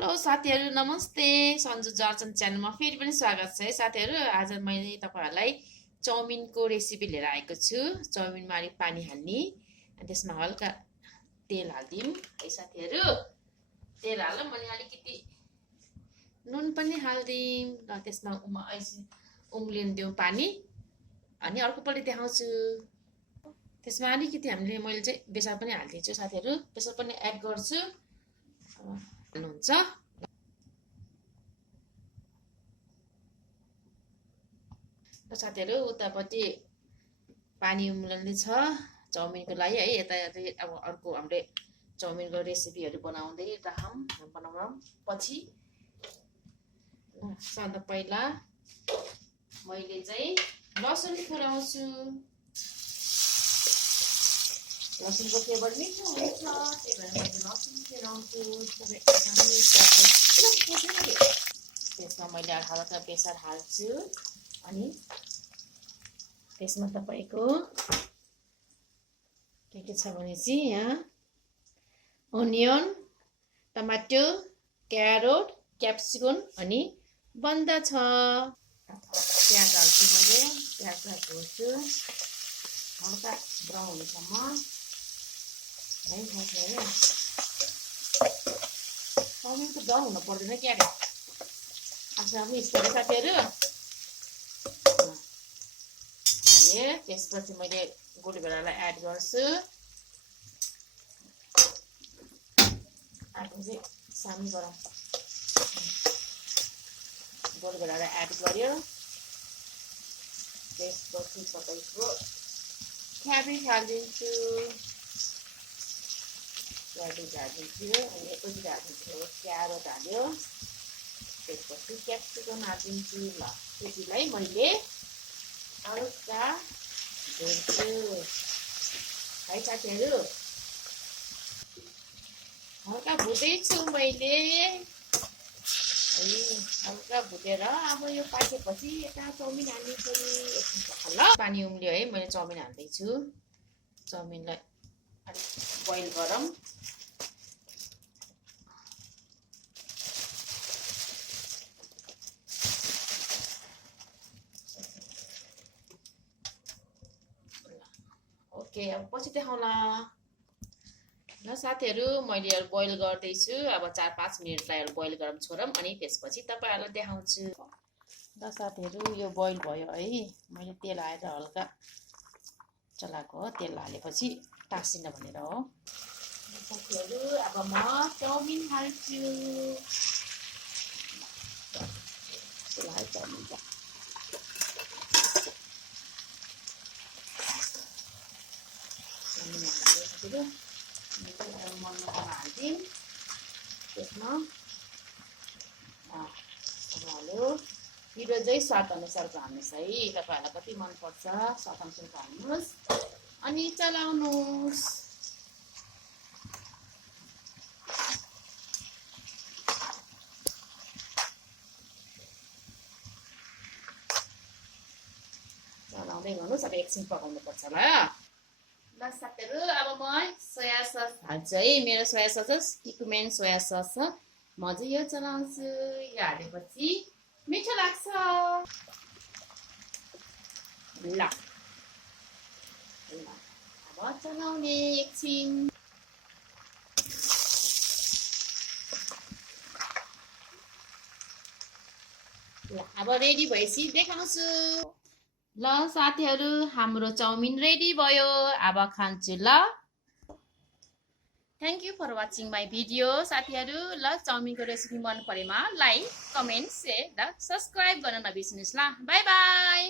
Hello साथीहरु नमस्ते Sanju Jürgen च्यानलमा फेरि पनि स्वागत छ है साथीहरु। आज मैले तपाईहरुलाई चाउमिनको रेसिपी लिएर आएको छु। चाउमिनमा अलि पानी हाल्ने अनि त्यसमा हल्का तेल हाल्दिम है साथीहरु। तेल हाल्दा मैले अलिकति नुन पनि हाल्दिम र त्यसमा उम्लिन दिउँ पानी अनि अर्को पल्ट देखाउँछु। त्यसमा अलिकति मैले चाहिँ बेसार पनि हाल्दिन्छु साथीहरु। बेसार पनि एड गर्छु हुन्छ। र साथीहरु उतापट्टि पानी उम्लने छ चाउमिनको लागि है। यता अब अर्को हामीले चाउमिनको रेसिपीहरु बनाउँदै बनाउँ पछि। सबभन्दा पहिला मैले चाहिँ लसुन फुराउँछु। लसुनको फ्लेभर मिठो हुन्छ त्यही भएर मैले लसुन फुराउँछु। त्यसमा मैले हल्का बेसार हाल्छु अनि त्यसमा तपाईको के छ भने चाहिँ यहाँ अनियन, टमाटर, क्यारोट, क्याप्सिकम अनि बन्दा छ। प्याज हाल्छु मैले। प्याजलाई धोछु हल्का ब्राउन हुनेसम्म है साथीहरु। चाउमिन त ब्राउन हुनु पर्दैन क्या रे आफू यस्तो साथीहरु। हाले त्यसपछि मैले गोलीभेडालाई एड गर्छु। आफू चाहिँ सानो गरौँ। गोलीभेडालाई एड गर्यो। त्यसपछि तपाईको क्याबेज हालिदिन्छु। क्याबेज हालिदिन्छु अनि एकैचोटि हालिदिन्छु। क्यारोट हाल्यो। त्यसपछि क्याप्सिकम हालिदिन्छु। ल त्यसलाई मैले हल्का भुट्छु है साथीहरु। हल्का भुटेछु मैले है। हल्का भुटेर अब यो पाकेपछि यता चाउमिन हाल्ने फेरि ल पानी उम्ल्यो है। मैले चाउमिन हाल्दैछु। चाउमिनलाई अलिक बोइल गरौँ। ओके अब पछि देखाउँला ल साथीहरु। मैले बोइल गर्दैछु। अब 4-5 मिनेटलाई बोइल गरौँ छोडौँ अनि त्यसपछि तपाईहरुलाई देखाउँछु। ल साथीहरु यो बोइल भयो है। मैले तेल हालेर हल्का चलाएको हो। तेल हालेपछि टाँसिन भनेर हो साथीहरु। अब म चाउमिन हाल्छु। चाउमिन हाल्दिम। त्यसमा हाल्यो। पिरो चाहिँ स्वाद अनुसारको हाल्नुहोस् है। तपाईहरुलाई कति मन पर्छ स्वाद अनुसारको हाल्नुहोस् अनि चलाउनुहोस्। चलाउँदै गर्नुहोस्। अब एकछिन पकाउनु पर्छ ल साथीहरु। अब म सोया सस हाल्छु है। मेरो सोया सस टिकुमेन सोया सस छ। म चाहिँ यो चलाउँछु। यो हालेपछि मिठो लाग्छ। ल अब चलाउने एकछिन। ल अब रेडी भएपछि देखाउँछु। ल साथीहरु हाम्रो चाउमिन रेडी भयो। अब खान्छु ल। Thank you for watching my video साथीहरु। ल चाउमिनको रेसिपी मन परेमा लाइक, कमेन्ट, शेयर र सब्स्क्राइब गर्न नबिर्सनुहोस् ल। Bye by.